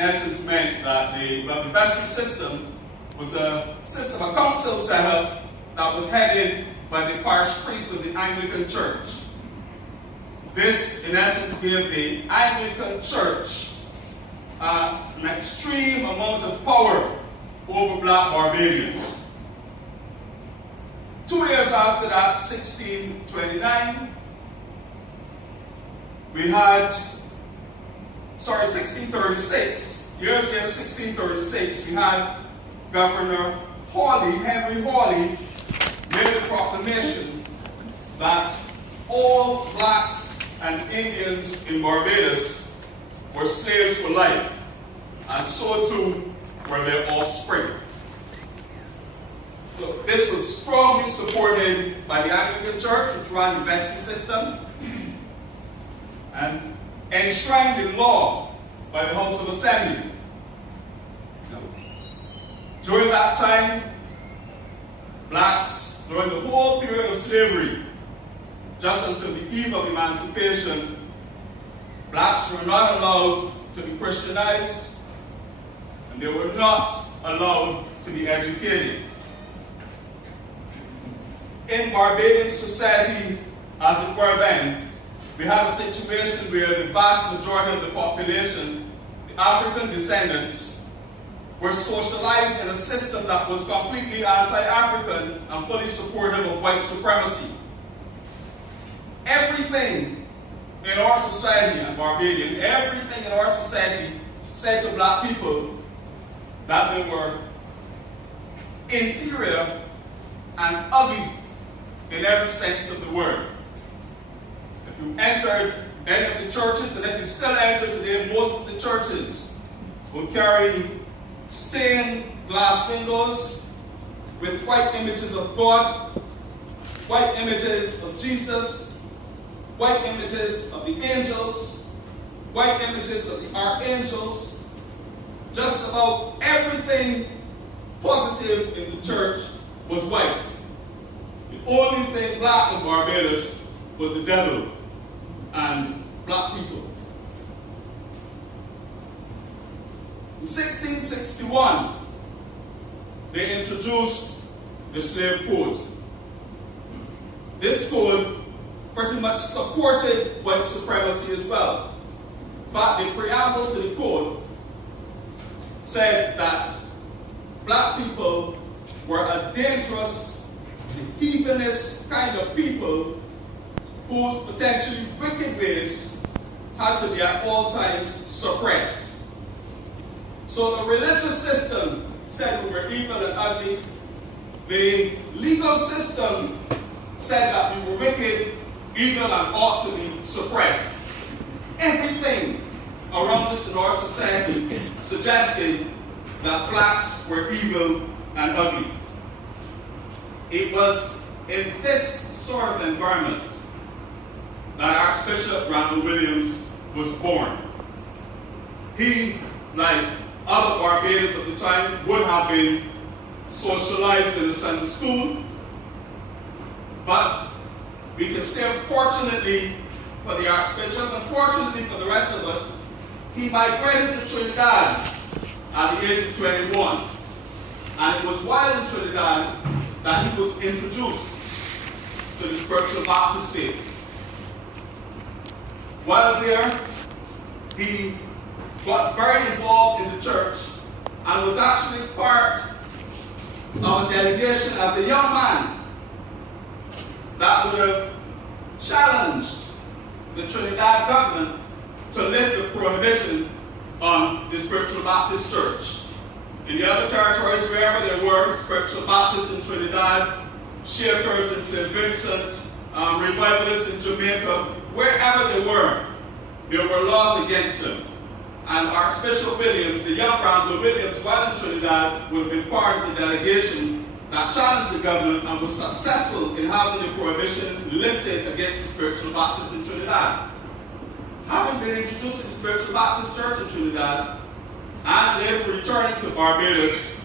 essence meant that the vestry system was a system, a council setup that was headed by the parish priest of the Anglican Church. This, in essence, gave the Anglican Church an extreme amount of power over black Barbadians. 2 years after that, 1629, we had, 1636, years later, 1636, we had Governor Hawley, Henry Hawley, made a proclamation that all blacks and Indians in Barbados were slaves for life, and so too were their offspring. So this was strongly supported by the Anglican Church, which ran the vestry system, and enshrined in law by the House of Assembly. During that time, blacks, during the whole period of slavery, just until the eve of emancipation, blacks were not allowed to be Christianized, and they were not allowed to be educated. In Barbadian society, as it were then, we had a situation where the vast majority of the population, the African descendants, were socialized in a system that was completely anti-African and fully supportive of white supremacy. Everything in our society, and Barbadian, everything in our society said to black people that they were inferior and ugly in every sense of the word. If you entered any of the churches, and if you still enter today, most of the churches will carry stained glass windows with white images of God, white images of Jesus, white images of the angels, white images of the archangels. Just about everything positive in the church was white. The only thing black in Barbados was the devil and black people. In 1661, they introduced the slave code. This code pretty much supported white supremacy as well. In fact, the preamble to the code said that black people were a dangerous, heathenish kind of people whose potentially wicked ways had to be at all times suppressed. So the religious system said we were evil and ugly. The legal system said that we were wicked, evil, and ought to be suppressed. Everything around us in our society suggested that blacks were evil and ugly. It was in this sort of environment that Archbishop Randall Williams was born. He, like other Barbadians of the time, would have been socialized in a Sunday school, but we can say, fortunately for the Archbishop, and fortunately for the rest of us, he migrated to Trinidad at the age of 21. And it was while in Trinidad that he was introduced to the spiritual Baptist faith. While there, he got very involved in the church and was actually part of a delegation as a young man that would have challenged the Trinidad government to lift the prohibition on the spiritual Baptist church. In the other territories, wherever there were spiritual Baptists in Trinidad, Shakers in St. Vincent, revivalists in Jamaica, wherever there were laws against them. And Archbishop Williams, the young Randall Williams, while in Trinidad, would have been part of the delegation that challenged the government and was successful in having the prohibition lifted against the spiritual Baptists in Trinidad. Having been introduced to the spiritual Baptist church in Trinidad, and later returning to Barbados,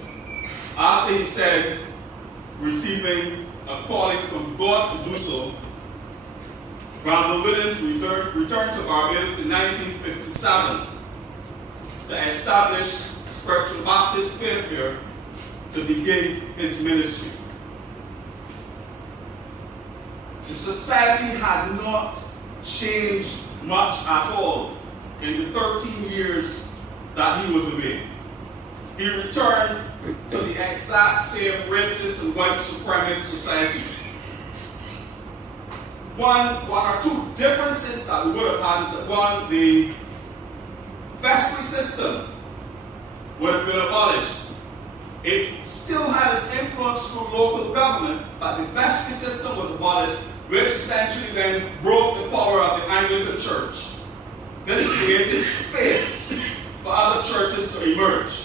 after he said, receiving a calling from God to do so, Randall Williams returned to Barbados in 1957. the established Spiritual Baptist faith here to begin his ministry. The society had not changed much at all in the 13 years that he was away. He returned to the exact same racist and white supremacist society. One or two differences that we would have had is that one, the vestry system would have been abolished. It still had its influence through local government, but the vestry system was abolished, which essentially then broke the power of the Anglican Church. This created space for other churches to emerge.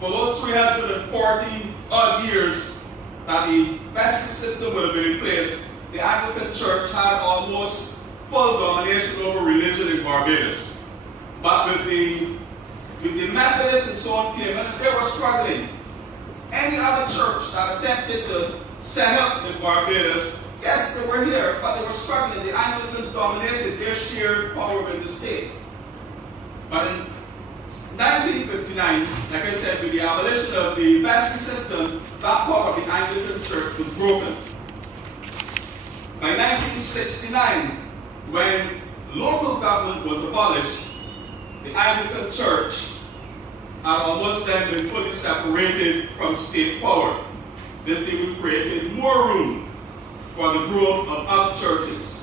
For those 340 odd years that the vestry system would have been in place, the Anglican Church had almost full domination over religion in Barbados. But with the Methodists and so on came in, they were struggling. Any other church that attempted to set up in Barbados, yes, they were here, but they were struggling. The Anglicans dominated their sheer power in the state. But in 1959, like I said, with the abolition of the vestry system, that power of the Anglican Church was broken. By 1969, when local government was abolished, the Anglican Church had almost then been fully separated from state power. This even created more room for the growth of other churches.